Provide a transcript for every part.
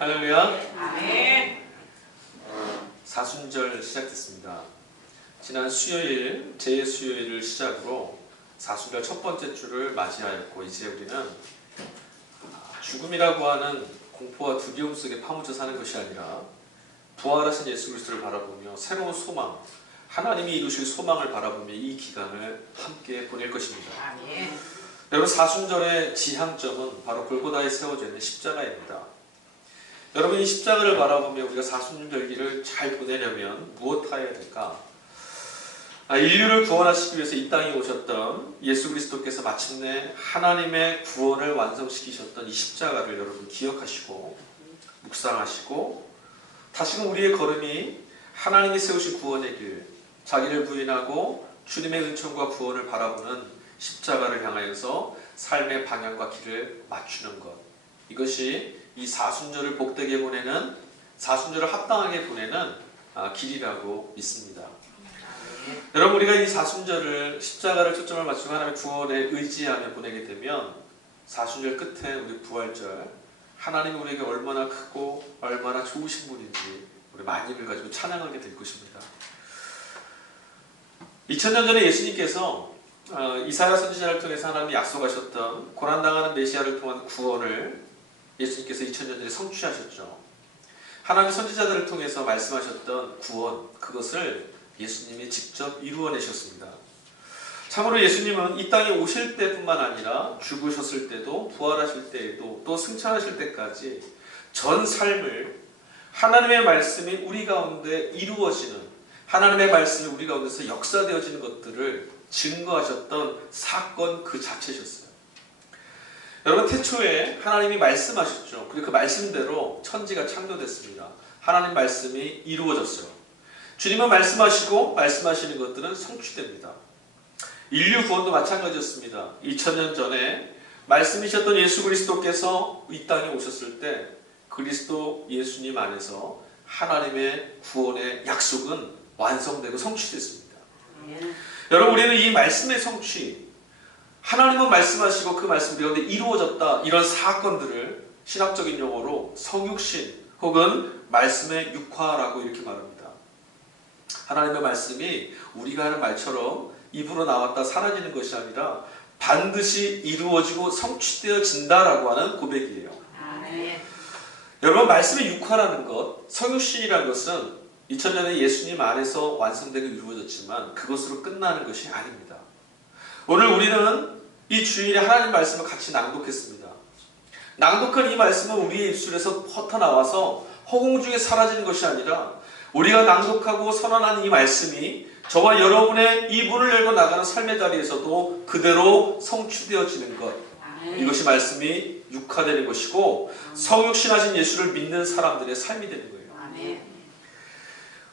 할렐루야. 아멘. 사순절 시작됐습니다. 지난 수요일, 제2수요일을 시작으로 사순절 첫 번째 주를 맞이하였고, 이제 우리는 죽음이라고 하는 공포와 두려움 속에 파묻혀 사는 것이 아니라 부활하신 예수 그리스도를 바라보며 새로운 소망, 하나님이 이루실 소망을 바라보며 이 기간을 함께 보낼 것입니다. 아멘. 여러분, 사순절의 지향점은 바로 골고다에 세워져 있는 십자가입니다. 여러분, 이 십자가를 바라보며 우리가 사순절기를 잘 보내려면 무엇 해야 될까? 인류를 구원하시기 위해서 이 땅에 오셨던 예수 그리스도께서 마침내 하나님의 구원을 완성시키셨던 이 십자가를 여러분 기억하시고 묵상하시고, 다시금 우리의 걸음이 하나님이 세우신 구원의 길, 자기를 부인하고 주님의 은총과 구원을 바라보는 십자가를 향하여서 삶의 방향과 길을 맞추는 것, 이것이 이 사순절을 복되게 보내는, 사순절을 합당하게 보내는 길이라고 믿습니다. 여러분, 우리가 이 사순절을, 십자가를 초점을 맞추고 하나님의 구원에 의지하며 보내게 되면 사순절 끝에 우리 부활절, 하나님이 우리에게 얼마나 크고 얼마나 좋으신 분인지 우리 만입을 가지고 찬양하게 될 것입니다. 2000년 전에 예수님께서 이사야 선지자를 통해서 하나님이 약속하셨던 고난당하는 메시아를 통한 구원을 예수님께서 2000년 전에 성취하셨죠. 하나님 선지자들을 통해서 말씀하셨던 구원, 그것을 예수님이 직접 이루어내셨습니다. 참으로 예수님은 이 땅에 오실 때뿐만 아니라 죽으셨을 때도, 부활하실 때에도, 또 승천하실 때까지 전 삶을 하나님의 말씀이 우리 가운데 이루어지는, 하나님의 말씀이 우리 가운데서 역사되어지는 것들을 증거하셨던 사건 그 자체셨어요. 여러분, 태초에 하나님이 말씀하셨죠. 그리고 그 말씀대로 천지가 창조됐습니다. 하나님 말씀이 이루어졌어요. 주님은 말씀하시고 말씀하시는 것들은 성취됩니다. 인류 구원도 마찬가지였습니다. 2000년 전에 말씀이셨던 예수 그리스도께서 이 땅에 오셨을 때 그리스도 예수님 안에서 하나님의 구원의 약속은 완성되고 성취됐습니다. 여러분, 우리는 이 말씀의 성취, 하나님은 말씀하시고 그 말씀 가운데 이루어졌다, 이런 사건들을 신학적인 용어로 성육신 혹은 말씀의 육화라고 이렇게 말합니다. 하나님의 말씀이 우리가 하는 말처럼 입으로 나왔다 사라지는 것이 아니라 반드시 이루어지고 성취되어진다라고 하는 고백이에요. 아멘. 여러분, 말씀의 육화라는 것, 성육신이라는 것은 2000년에 예수님 안에서 완성되고 이루어졌지만 그것으로 끝나는 것이 아닙니다. 오늘 우리는 이 주일에 하나님 말씀을 같이 낭독했습니다. 낭독한 이 말씀은 우리의 입술에서 퍼져나와서 허공 중에 사라지는 것이 아니라 우리가 낭독하고 선언하는 이 말씀이 저와 여러분의 이 문을 열고 나가는 삶의 자리에서도 그대로 성취되어지는 것, 이것이 말씀이 육화되는 것이고 성육신하신 예수를 믿는 사람들의 삶이 되는 거예요.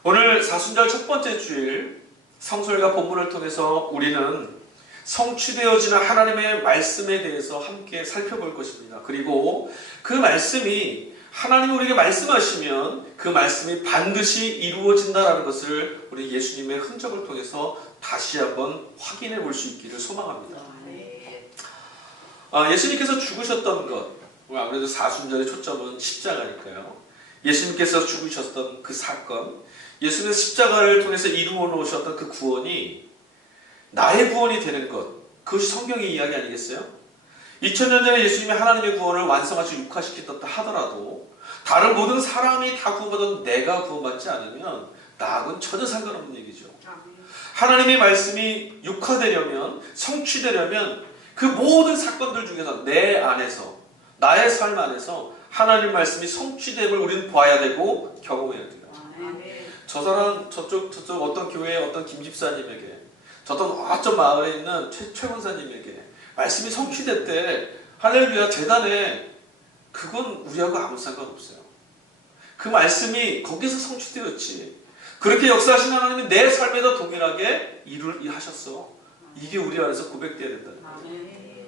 오늘 사순절 첫 번째 주일 성설과 본문을 통해서 우리는 성취되어지는 하나님의 말씀에 대해서 함께 살펴볼 것입니다. 그리고 그 말씀이 하나님이 우리에게 말씀하시면 그 말씀이 반드시 이루어진다는 것을 우리 예수님의 흔적을 통해서 다시 한번 확인해 볼 수 있기를 소망합니다. 예수님께서 죽으셨던 것, 아무래도 사순절의 초점은 십자가니까요. 예수님께서 죽으셨던 그 사건, 예수님의 십자가를 통해서 이루어 놓으셨던 그 구원이 나의 구원이 되는 것, 그것이 성경의 이야기 아니겠어요? 2000년 전에 예수님이 하나님의 구원을 완성하시고 육화시켰다 하더라도 다른 모든 사람이 다 구원받아도 내가 구원받지 않으면 나하고는 전혀 상관없는 얘기죠. 하나님의 말씀이 육화되려면, 성취되려면 그 모든 사건들 중에서 내 안에서, 나의 삶 안에서 하나님의 말씀이 성취됨을 우리는 봐야 되고 경험해야 돼요. 저 사람 저쪽 어떤 교회의 어떤 김 집사님에게, 어떤 마을에 있는 최 권사님에게 말씀이 성취됐대, 할렐루야, 대단해. 그건 우리하고 아무 상관없어요. 그 말씀이 거기서 성취되었지. 그렇게 역사하신 하나님이 내 삶에도 동일하게 일을 하셨어. 이게 우리 안에서 고백되어야 된다는 거예요.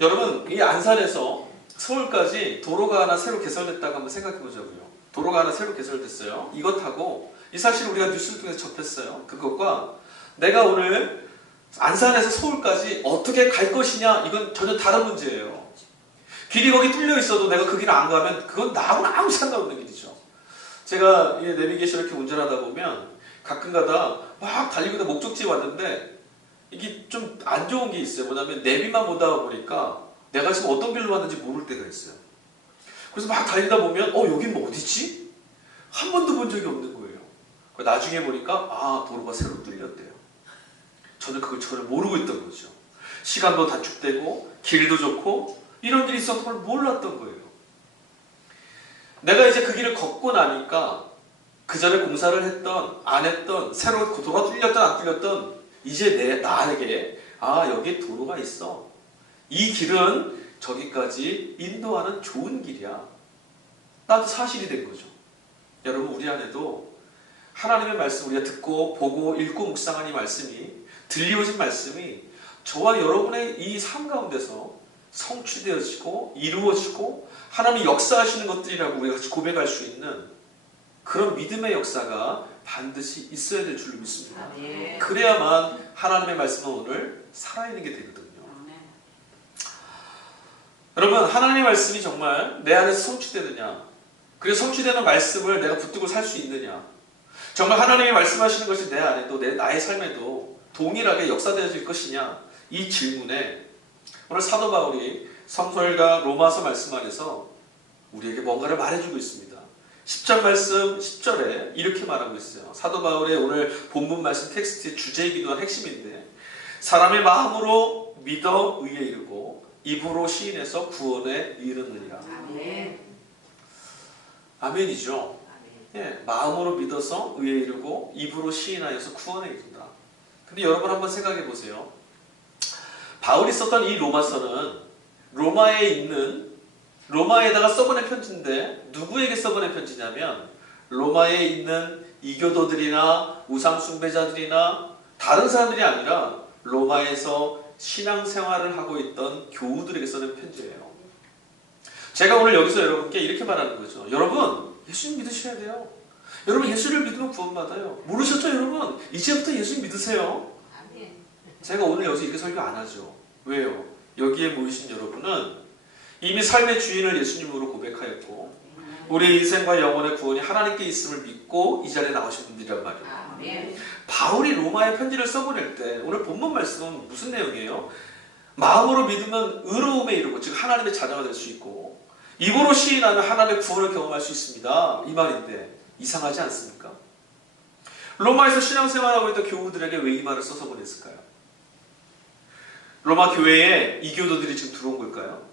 여러분, 이 안산에서 서울까지 도로가 하나 새로 개설됐다고 한번 생각해 보자고요. 도로가 하나 새로 개설됐어요. 이것하고, 이 사실 우리가 뉴스를 통해서 접했어요. 그것과 내가 오늘 안산에서 서울까지 어떻게 갈 것이냐, 이건 전혀 다른 문제예요. 길이 거기 뚫려 있어도 내가 그 길을 안 가면 그건 나하고는 아무 상관없는 길이죠. 제가 이 내비게이션 이렇게 운전하다 보면 가끔가다 막 달리고다 목적지에 왔는데 이게 좀 안 좋은 게 있어요. 뭐냐면 내비만 보다 보니까 내가 지금 어떤 길로 왔는지 모를 때가 있어요. 그래서 막 달리다 보면 여긴 뭐 어디지? 한 번도 본 적이 없는 거예요. 나중에 보니까 도로가 새로 뚫렸대요. 저는 그걸 전혀 모르고 있던 거죠. 시간도 단축되고 길도 좋고 이런 일이 있었던 걸 몰랐던 거예요. 내가 이제 그 길을 걷고 나니까 그 전에 공사를 했던 안 했던 새로 도로가 뚫렸던 안 뚫렸던 이제 나에게 여기에 도로가 있어. 이 길은 저기까지 인도하는 좋은 길이야. 나도 사실이 된 거죠. 여러분 우리 안에도 하나님의 말씀 우리가 듣고 보고 읽고 묵상한 이 말씀이 들려오신 말씀이 저와 여러분의 이 삶 가운데서 성취되어지고 이루어지고 하나님이 역사하시는 것들이라고 우리가 같이 고백할 수 있는 그런 믿음의 역사가 반드시 있어야 될 줄로 믿습니다. 그래야만 하나님의 말씀은 오늘 살아있는 게 되거든요. 여러분 하나님의 말씀이 정말 내 안에서 성취되느냐, 그리고 성취되는 말씀을 내가 붙들고 살 수 있느냐, 정말 하나님이 말씀하시는 것이 내 안에도 나의 삶에도 동일하게 역사되어질 것이냐, 이 질문에 오늘 사도 바울이 성서일과 로마서 말씀 안에서 우리에게 뭔가를 말해주고 있습니다. 10절 말씀 10절에 이렇게 말하고 있어요. 사도 바울의 오늘 본문 말씀 텍스트의 주제이기도 한 핵심인데, 사람의 마음으로 믿어 의에 이르고 입으로 시인해서 구원에 이르느니라. 아멘. 아멘이죠. 예, 마음으로 믿어서 의에 이르고 입으로 시인하여서 구원에 이른다. 근데 여러분 한번 생각해 보세요. 바울이 썼던 이 로마서는 로마에다가 써보낸 편지인데 누구에게 써보낸 편지냐면 로마에 있는 이교도들이나 우상숭배자들이나 다른 사람들이 아니라 로마에서 신앙생활을 하고 있던 교우들에게 써낸 편지예요. 제가 오늘 여기서 여러분께 이렇게 말하는 거죠. 여러분 예수님 믿으셔야 돼요. 여러분 예수를 믿으면 구원받아요. 모르셨죠 여러분? 이제부터 예수님 믿으세요. 제가 오늘 여기서 이렇게 설교 안 하죠. 왜요? 여기에 모이신 여러분은 이미 삶의 주인을 예수님으로 고백하였고 우리의 인생과 영혼의 구원이 하나님께 있음을 믿고 이 자리에 나오신 분들이란 말이에요. 바울이 로마에 편지를 써보낼 때 오늘 본문 말씀은 무슨 내용이에요? 마음으로 믿으면 의로움에 이르고 즉 하나님의 자녀가 될 수 있고 입으로 시인하면 하나님의 구원을 경험할 수 있습니다. 이 말인데 이상하지 않습니까? 로마에서 신앙생활하고 있던 교우들에게 왜 이 말을 써서 보냈을까요? 로마 교회에 이교도들이 지금 들어온 걸까요?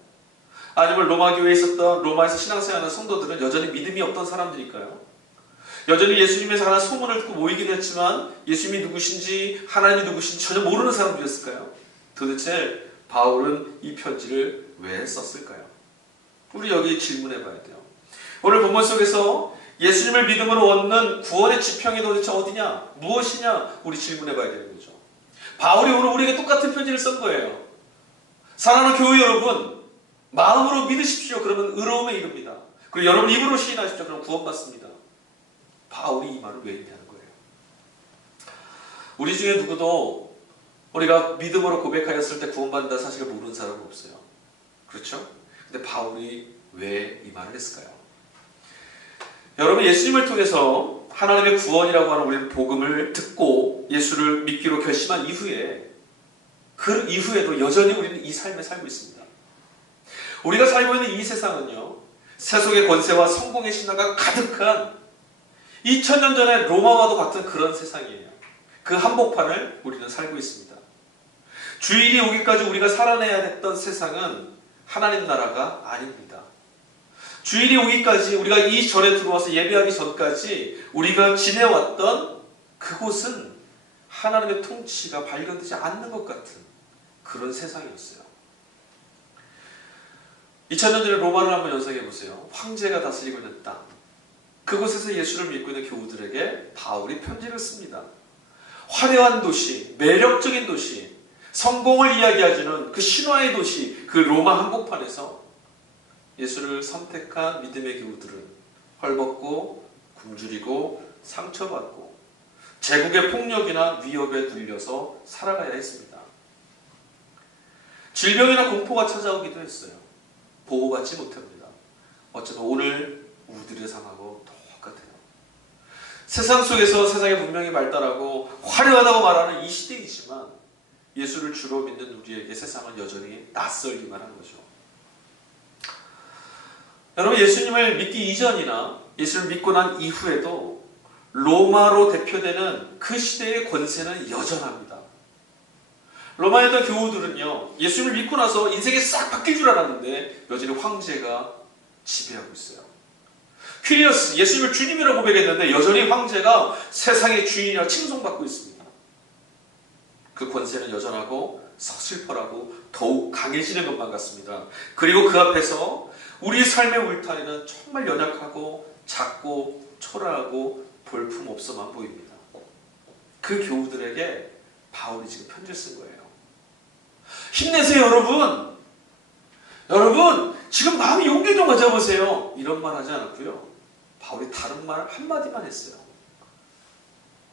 아니면 로마 교회에 있었던 로마에서 신앙생활하는 성도들은 여전히 믿음이 없던 사람들일까요? 여전히 예수님에 관한 소문을 듣고 모이긴 했지만 예수님이 누구신지 하나님이 누구신지 전혀 모르는 사람들이었을까요? 도대체 바울은 이 편지를 왜 썼을까요? 우리 여기 질문해 봐야 돼요. 오늘 본문 속에서 예수님을 믿음으로 얻는 구원의 지평이 도대체 어디냐? 무엇이냐? 우리 질문해 봐야 되는 거죠. 바울이 오늘 우리에게 똑같은 편지를 쓴 거예요. 사랑하는 교회 여러분, 마음으로 믿으십시오. 그러면 의로움에 이릅니다. 그리고 여러분 입으로 시인하십시오. 그럼 구원받습니다. 바울이 이 말을 왜 했냐는 거예요. 우리 중에 누구도 우리가 믿음으로 고백하였을 때 구원받는다 사실을 모르는 사람은 없어요. 그렇죠? 근데 바울이 왜 이 말을 했을까요? 여러분 예수님을 통해서 하나님의 구원이라고 하는 우리는 복음을 듣고 예수를 믿기로 결심한 이후에 그 이후에도 여전히 우리는 이 삶에 살고 있습니다. 우리가 살고 있는 이 세상은요, 세속의 권세와 성공의 신화가 가득한 2000년 전의 로마와도 같은 그런 세상이에요. 그 한복판을 우리는 살고 있습니다. 주일이 오기까지 우리가 살아내야 했던 세상은 하나님 나라가 아닙니다. 주일이 오기까지 우리가 이 절에 들어와서 예배하기 전까지 우리가 지내왔던 그곳은 하나님의 통치가 발견되지 않는 것 같은 그런 세상이었어요. 2000년 전에 로마를 한번 연상해 보세요. 황제가 다스리고 있는 땅. 그곳에서 예수를 믿고 있는 교우들에게 바울이 편지를 씁니다. 화려한 도시, 매력적인 도시, 성공을 이야기하지는 그 신화의 도시, 그 로마 한복판에서 예수를 선택한 믿음의 교우들은 헐벗고 굶주리고 상처받고 제국의 폭력이나 위협에 눌려서 살아가야 했습니다. 질병이나 공포가 찾아오기도 했어요. 보호받지 못합니다. 어쩌면 오늘 우리들의 상황하고 똑같아요. 세상 속에서 세상의 문명이 발달하고 화려하다고 말하는 이 시대이지만 예수를 주로 믿는 우리에게 세상은 여전히 낯설기만 한 거죠. 여러분, 예수님을 믿기 이전이나 예수를 믿고 난 이후에도 로마로 대표되는 그 시대의 권세는 여전합니다. 로마에 있던 교우들은요, 예수를 믿고 나서 인생이 싹 바뀔 줄 알았는데 여전히 황제가 지배하고 있어요. 퀴리어스, 예수님을 주님이라고 고백했는데 여전히 황제가 세상의 주인이라 칭송받고 있습니다. 그 권세는 여전하고 서슬퍼라고 더욱 강해지는 것만 같습니다. 그리고 그 앞에서 우리 삶의 울타리는 정말 연약하고 작고 초라하고 볼품없어만 보입니다. 그 교우들에게 바울이 지금 편지를 쓴 거예요. 힘내세요, 여러분. 여러분, 지금 마음의 용기 좀 가져보세요. 이런 말 하지 않았고요. 바울이 다른 말 한마디만 했어요.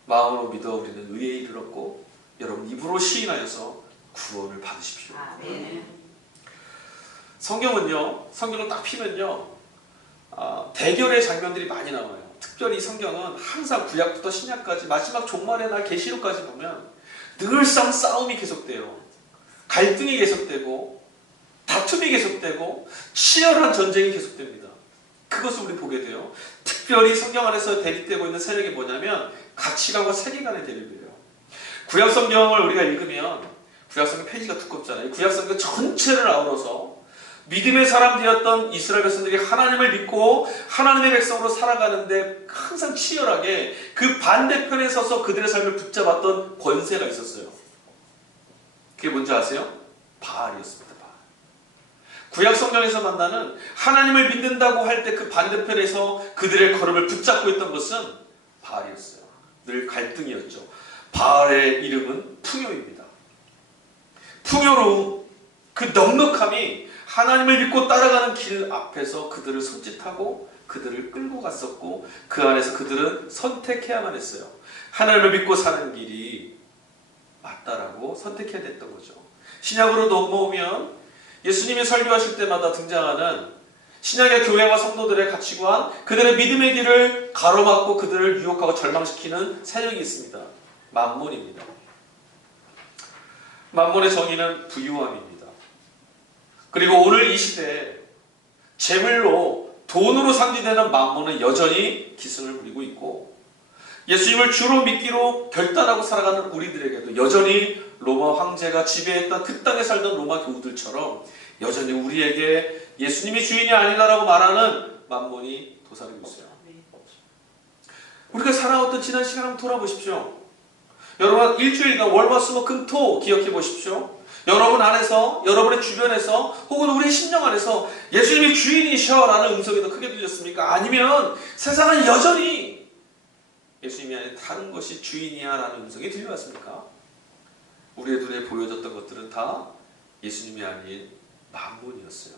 마음으로 믿어 우리는 의에 이르렀고 여러분 입으로 시인하여서 구원을 받으십시오. 네. 성경을 딱 피면요, 대결의 장면들이 많이 나와요. 특별히 성경은 항상 구약부터 신약까지 마지막 종말의 날 계시록까지 보면 늘상 싸움이 계속돼요. 갈등이 계속되고 다툼이 계속되고 치열한 전쟁이 계속됩니다. 그것을 우리 보게 돼요. 특별히 성경 안에서 대립되고 있는 세력이 뭐냐면 가치관과 세계관의 대립이에요. 구약성경을 우리가 읽으면 구약성경 페이지가 두껍잖아요. 구약성경 전체를 아우러서 믿음의 사람들이었던 이스라엘 백성들이 하나님을 믿고 하나님의 백성으로 살아가는데 항상 치열하게 그 반대편에 서서 그들의 삶을 붙잡았던 권세가 있었어요. 그게 뭔지 아세요? 바알이었습니다. 바알. 구약성경에서 만나는 하나님을 믿는다고 할 때 그 반대편에서 그들의 걸음을 붙잡고 있던 것은 바알이었어요. 늘 갈등이었죠. 바알의 이름은 풍요입니다. 풍요로움, 그 넉넉함이 하나님을 믿고 따라가는 길 앞에서 그들을 손짓하고 그들을 끌고 갔었고 그 안에서 그들은 선택해야만 했어요. 하나님을 믿고 사는 길이 맞다라고 선택해야 됐던 거죠. 신약으로 넘어오면 예수님이 설교하실 때마다 등장하는 신약의 교회와 성도들의 가치관, 그들의 믿음의 길을 가로막고 그들을 유혹하고 절망시키는 세력이 있습니다. 만몬입니다. 만몬의 정의는 부유함입니다. 그리고 오늘 이 시대에 재물로 돈으로 상징되는 만몬은 여전히 기승을 부리고 있고 예수님을 주로 믿기로 결단하고 살아가는 우리들에게도 여전히 로마 황제가 지배했던 그 땅에 살던 로마 교우들처럼 여전히 우리에게 예수님이 주인이 아니다라고 말하는 만몬이 도사리고 있어요. 우리가 살아왔던 지난 시간 한번 돌아보십시오. 여러분 일주일간 월화수목금토 기억해 보십시오. 여러분 안에서, 여러분의 주변에서 혹은 우리의 심령 안에서 예수님이 주인이셔라는 음성이 더 크게 들렸습니까? 아니면 세상은 여전히 예수님이 아닌 다른 것이 주인이야 라는 음성이 들려왔습니까? 우리의 눈에 보여졌던 것들은 다 예수님이 아닌 만몬이었어요.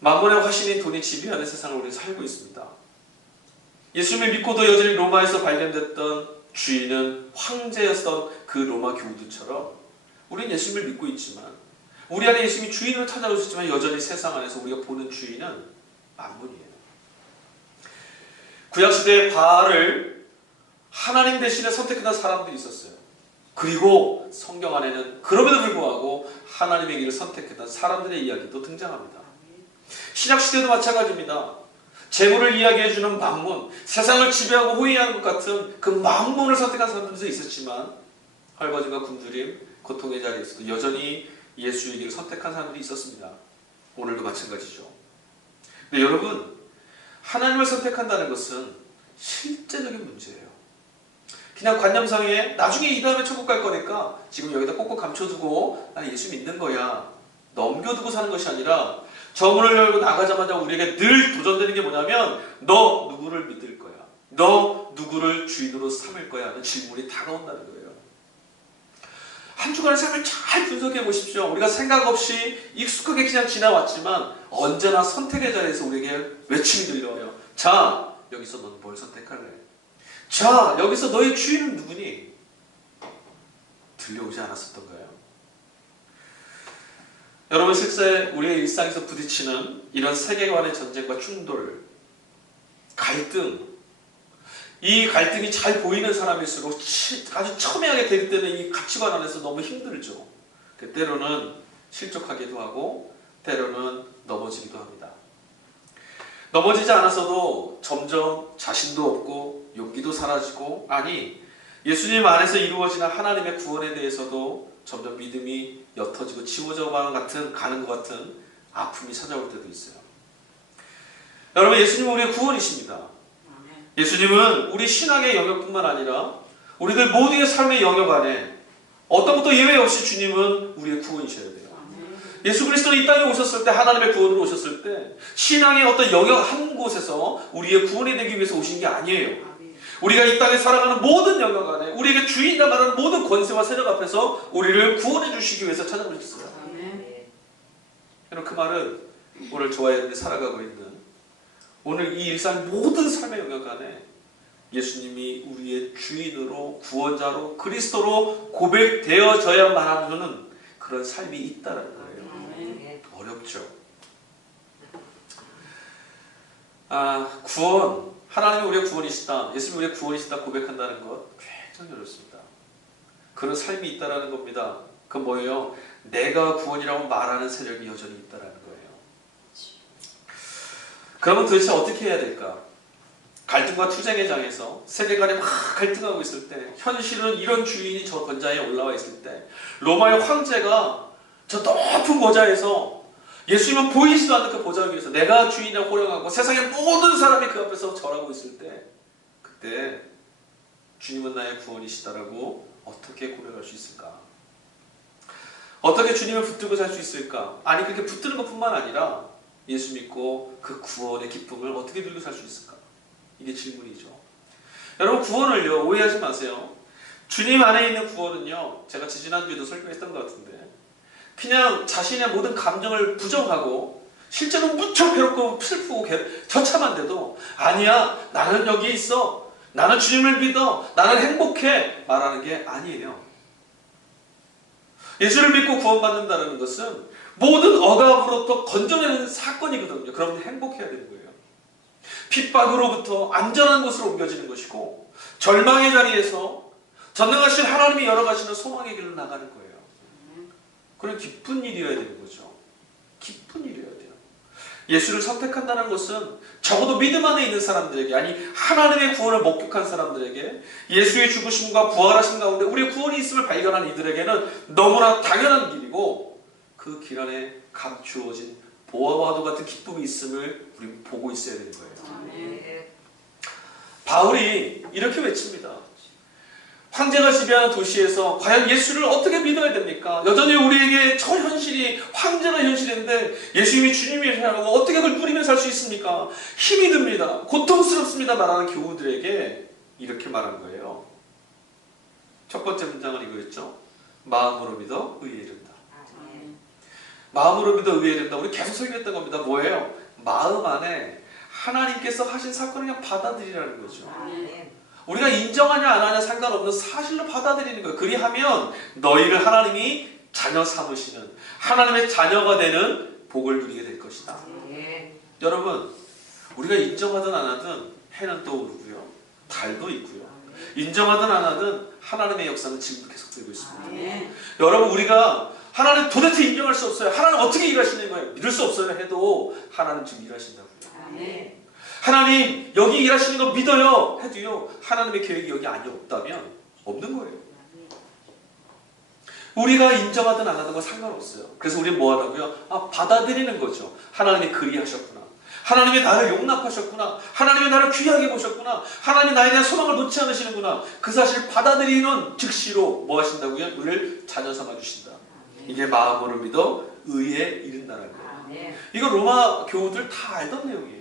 만몬의 화신인 돈이 지배하는 세상을 우리는 살고 있습니다. 예수님을 믿고도 여전히 로마에서 발견됐던 주인은 황제였던 그 로마 교우들처럼 우리는 예수님을 믿고 있지만 우리 안에 예수님이 주인으로 찾아오셨지만 여전히 세상 안에서 우리가 보는 주인은 만몬이에요. 구약시대에 바알을 하나님 대신에 선택한 사람들이 있었어요. 그리고 성경 안에는 그럼에도 불구하고 하나님의 길을 선택했던 사람들의 이야기도 등장합니다. 신약시대도 마찬가지입니다. 재물을 이야기해주는 만몬, 세상을 지배하고 호위하는 것 같은 그 만몬을 선택한 사람들도 있었지만 헐벗음과 굶주림, 고통의 자리에서도 여전히 예수의 길을 선택한 사람들이 있었습니다. 오늘도 마찬가지죠. 근데 여러분, 하나님을 선택한다는 것은 실제적인 문제예요. 그냥 관념상에 나중에 이 다음에 천국 갈 거니까 지금 여기다 꼭꼭 감춰두고 나 예수 믿는 거야 넘겨두고 사는 것이 아니라 저문을 열고 나가자마자 우리에게 늘 도전되는 게 뭐냐면 너 누구를 믿을 거야? 너 누구를 주인으로 삼을 거야? 하는 질문이 다가온다는 거예요. 한 주간의 삶을 잘 분석해 보십시오. 우리가 생각 없이 익숙하게 그냥 지나왔지만 언제나 선택의 자리에서 우리에게 외침이 들려와요. 자, 여기서 너는 뭘 선택할래? 자, 여기서 너의 주인은 누구니? 들려오지 않았었던가요? 여러분 실제 우리의 일상에서 부딪히는 이런 세계관의 전쟁과 충돌, 갈등, 이 갈등이 잘 보이는 사람일수록 아주 첨예하게 대립되는 이 가치관 안에서 너무 힘들죠. 때로는 실족하기도 하고 때로는 넘어지기도 합니다. 넘어지지 않았어도 점점 자신도 없고 용기도 사라지고, 아니 예수님 안에서 이루어지는 하나님의 구원에 대해서도 점점 믿음이 옅어지고 지워져 가는 것 같은 아픔이 찾아올 때도 있어요. 여러분, 예수님은 우리의 구원이십니다. 예수님은 우리 신앙의 영역뿐만 아니라 우리들 모두의 삶의 영역 안에 어떤 것도 예외 없이 주님은 우리의 구원이셔야 돼요. 예수 그리스도는 이 땅에 오셨을 때, 하나님의 구원으로 오셨을 때 신앙의 어떤 영역 한 곳에서 우리의 구원이 되기 위해서 오신 게 아니에요. 우리가 이 땅에 살아가는 모든 영역 안에 우리에게 주인이라 말하는 모든 권세와 세력 앞에서 우리를 구원해 주시기 위해서 찾아오셨어요. 여러분, 그 말은 오늘 저와 여러분이 살아가고 있는 오늘 이 일상 모든 삶의 영역 안에 예수님이 우리의 주인으로, 구원자로, 그리스도로 고백되어져야만 하는 그런 삶이 있다는 거예요. 어렵죠. 구원, 하나님이 우리의 구원이시다, 예수님이 우리의 구원이시다 고백한다는 것 굉장히 어렵습니다. 그런 삶이 있다는 겁니다. 그건 뭐예요? 내가 구원이라고 말하는 세력이 여전히 있다는 거예요. 그러면 도대체 어떻게 해야 될까? 갈등과 투쟁의 장에서 세계관이 막 갈등하고 있을 때, 현실은 이런 주인이 저 권좌에 올라와 있을 때, 로마의 황제가 저 높은 보좌에서 예수님은 보이지도 않는 그 보좌 위에서 내가 주인이라고 호령하고 세상의 모든 사람이 그 앞에서 절하고 있을 때, 그때 주님은 나의 구원이시다라고 어떻게 고백할 수 있을까? 어떻게 주님을 붙들고 살 수 있을까? 아니, 그렇게 붙드는 것뿐만 아니라 예수 믿고 그 구원의 기쁨을 어떻게 누리고 살 수 있을까? 이게 질문이죠. 여러분, 구원을요, 오해하지 마세요. 주님 안에 있는 구원은요, 제가 지지난주에도 설교했던 것 같은데, 그냥 자신의 모든 감정을 부정하고 실제로 무척 괴롭고 슬프고 처참한데도 아니야, 나는 여기 있어, 나는 주님을 믿어, 나는 행복해 말하는 게 아니에요. 예수를 믿고 구원받는다는 것은 모든 억압으로부터 건져내는 사건이거든요. 그러면 행복해야 되는 거예요. 핍박으로부터 안전한 곳으로 옮겨지는 것이고, 절망의 자리에서 전능하신 하나님이 열어가시는 소망의 길로 나가는 거예요. 그런 기쁜 일이어야 되는 거죠. 기쁜 일이어야 돼요. 예수를 선택한다는 것은 적어도 믿음 안에 있는 사람들에게, 아니 하나님의 구원을 목격한 사람들에게, 예수의 죽으심과 부활하신 가운데 우리의 구원이 있음을 발견한 이들에게는 너무나 당연한 길이고, 그 길 안에 감추어진 보화와도 같은 기쁨이 있음을 우리 보고 있어야 되는 거예요. 바울이 이렇게 외칩니다. 황제가 지배하는 도시에서 과연 예수를 어떻게 믿어야 됩니까? 여전히 우리에게 저 현실이 황제가 현실인데 예수님이 주님이라고 어떻게 그걸 누리며 살 수 있습니까? 힘이 듭니다. 고통스럽습니다. 말하는 교우들에게 이렇게 말한 거예요. 첫 번째 문장은 이거였죠. 마음으로 믿어 의에 이른다. 마음으로 믿어 의에 이른다. 우리 계속 설교했던 겁니다. 뭐예요? 마음 안에 하나님께서 하신 사건을 그냥 받아들이라는 거죠. 우리가 인정하냐 안 하냐 상관없는 사실로 받아들이는 거예요. 그리하면 너희를 하나님이 자녀 삼으시는, 하나님의 자녀가 되는 복을 누리게 될 것이다. 여러분, 우리가 인정하든 안 하든 해는 떠오르고요, 달도 있고요, 인정하든 안 하든 하나님의 역사는 지금도 계속되고 있습니다. 여러분, 우리가 하나님 도대체 인정할 수 없어요. 하나님 어떻게 일하시는 거예요? 믿을 수 없어요 해도 하나님 지금 일하신다고요. 하나님 여기 일하시는 거 믿어요 해도요, 하나님의 계획이 여기 아니 없다면 없는 거예요. 우리가 인정하든 안 하든 건 상관없어요. 그래서 우리는 뭐 하라고요? 받아들이는 거죠. 하나님이 그리하셨구나, 하나님이 나를 용납하셨구나, 하나님이 나를 귀하게 보셨구나, 하나님이 나에 대한 소망을 놓지 않으시는구나, 그 사실을 받아들이는 즉시로 뭐 하신다고요? 우리를 자녀 삼아 주신다. 이게 마음으로 믿어 의에 이른다는 거예요. 이거 로마 교우들 다 알던 내용이에요.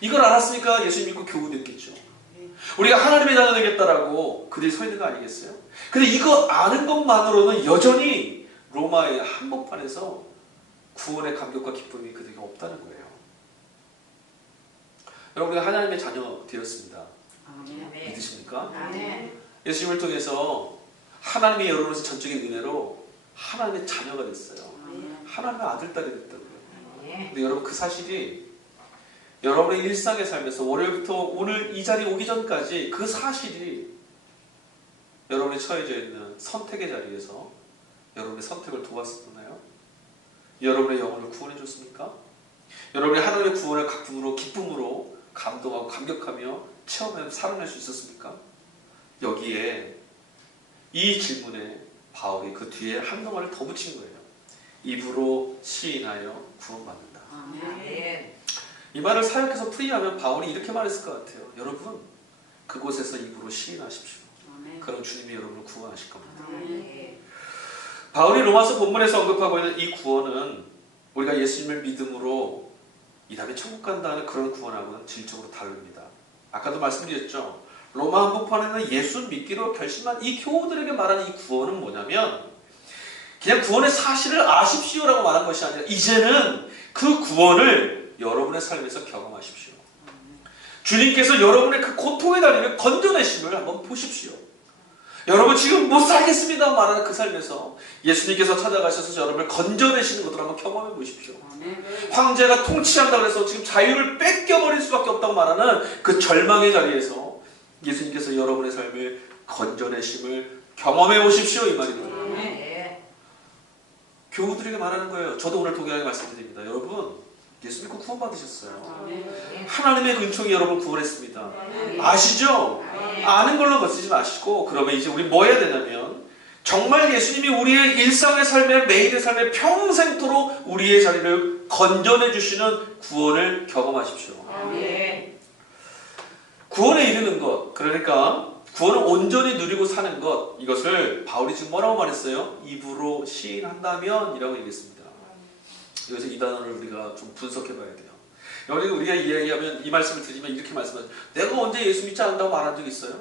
이걸 알았으니까 예수 믿고 교우 됐겠죠. 우리가 하나님의 자녀 되겠다라고 그들이 서 있는 거 아니겠어요? 근데 이거 아는 것만으로는 여전히 로마의 한복판에서 구원의 감격과 기쁨이 그들에게 없다는 거예요. 여러분, 우리가 하나님의 자녀 되었습니다. 믿으십니까? 예수님을 통해서 하나님이 열어놓으신 전적인 은혜로 하나님의 자녀가 됐어요. 하나님의 아들, 딸이 됐다고요. 근데 여러분 그 사실이 여러분의 일상의 삶에서 월요일부터 오늘 이 자리에 오기 전까지 그 사실이 여러분이 처해져 있는 선택의 자리에서 여러분의 선택을 도왔었나요? 여러분의 영혼을 구원해 줬습니까? 여러분이 하나님의 구원을 기쁨으로 감동하고 감격하며 체험하며 살아낼 수 있었습니까? 여기에 이 질문에 바울이 그 뒤에 한동안을 더 붙인 거예요. 입으로 시인하여 구원받는다. 이 말을 사역해서 풀이하면 바울이 이렇게 말했을 것 같아요. 여러분, 그곳에서 입으로 시인하십시오. 그럼 주님이 여러분을 구원하실 겁니다. 바울이 로마서 본문에서 언급하고 있는 이 구원은 우리가 예수님을 믿음으로 이 다음에 천국 간다는 그런 구원하고는 질적으로 다릅니다. 아까도 말씀드렸죠. 로마 한복판에는 예수 믿기로 결심한 이 교우들에게 말하는 이 구원은 뭐냐면 그냥 구원의 사실을 아십시오라고 말한 것이 아니라 이제는 그 구원을 여러분의 삶에서 경험하십시오. 주님께서 여러분의 그 고통의 다리를 건져내심을 한번 보십시오. 여러분 지금 못 살겠습니다 말하는 그 삶에서 예수님께서 찾아가셔서 여러분을 건져내시는 것을 한번 경험해 보십시오. 황제가 통치한다고 해서 지금 자유를 뺏겨버릴 수밖에 없다고 말하는 그 절망의 자리에서 예수님께서 여러분의 삶을 건져내심을 경험해 보십시오 이 말입니다. 교우들에게 말하는 거예요. 저도 오늘 동일하게 말씀드립니다. 여러분 예수 믿고 구원 받으셨어요. 하나님의 은총이 여러분 구원했습니다. 아시죠? 아는 걸로 버티지 마시고 그러면 이제 우리 뭐 해야 되냐면 정말 예수님이 우리의 일상의 삶에 매일의 삶에 평생토록 우리의 자리를 건져내 주시는 구원을 경험하십시오. 구원에 이르는 것, 그러니까 구원을 온전히 누리고 사는 것, 이것을 바울이 지금 뭐라고 말했어요? 입으로 시인한다면 이라고 얘기했습니다. 여기서 이 단어를 우리가 좀 분석해 봐야 돼요. 여기 우리가 이야기하면 이 말씀을 드리면 이렇게 말씀하죠. 내가 언제 예수 믿지 않는다고 말한 적 있어요?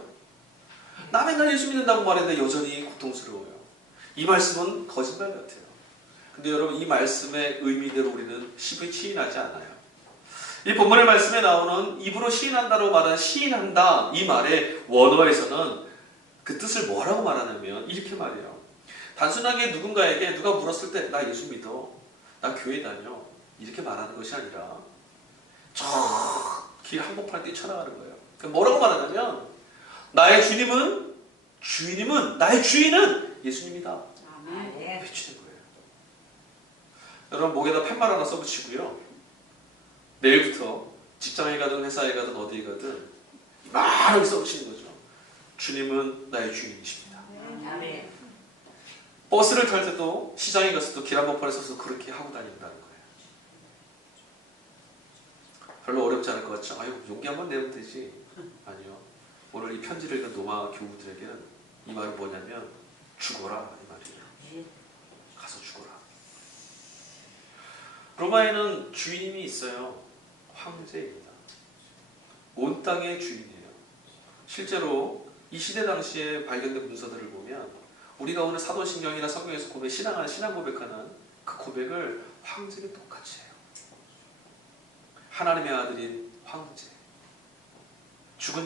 나 맨날 예수 믿는다고 말했는데 여전히 고통스러워요. 이 말씀은 거짓말 같아요. 근데 여러분 이 말씀의 의미대로 우리는 쉽게 시인하지 않아요. 이 본문의 말씀에 나오는 입으로 시인한다로 말하는 시인한다 이 말의 원어에서는 그 뜻을 뭐라고 말하냐면 이렇게 말해요. 단순하게 누군가에게 누가 물었을 때 나 예수 믿어, 나 교회 다녀 이렇게 말하는 것이 아니라 저 길 한복판에 뛰쳐나가는 거예요. 뭐라고 말하냐면 나의 주님은 나의 주인은 예수님이다. 외치는 거예요. 여러분 목에다 팻말 하나 써붙이고요. 내일부터 직장에 가든 회사에 가든 어디에 가든 말하게 써붙이는 거죠. 주님은 나의 주인이십니다. 버스를 탈 때도 시장에 갔을 때도 길 한복판에 서서 그렇게 하고 다닌다는 거예요. 별로 어렵지 않을 것 같죠? 아유 용기 한번 내면 되지. 아니요. 오늘 이 편지를 읽은 노마 교우들에게는 이 말은 뭐냐면 죽어라 이 말이에요. 가서 죽어라. 로마에는 주인이 있어요. 황제입니다. 온 땅의 주인이에요. 실제로 이 시대 당시에 발견된 문서들을 보면 우리가 오늘 사도신경이나 성경에서 신앙 고백하는 그 고백을 황제가 똑같이 해요. 하나님의 아들인 황제. 죽은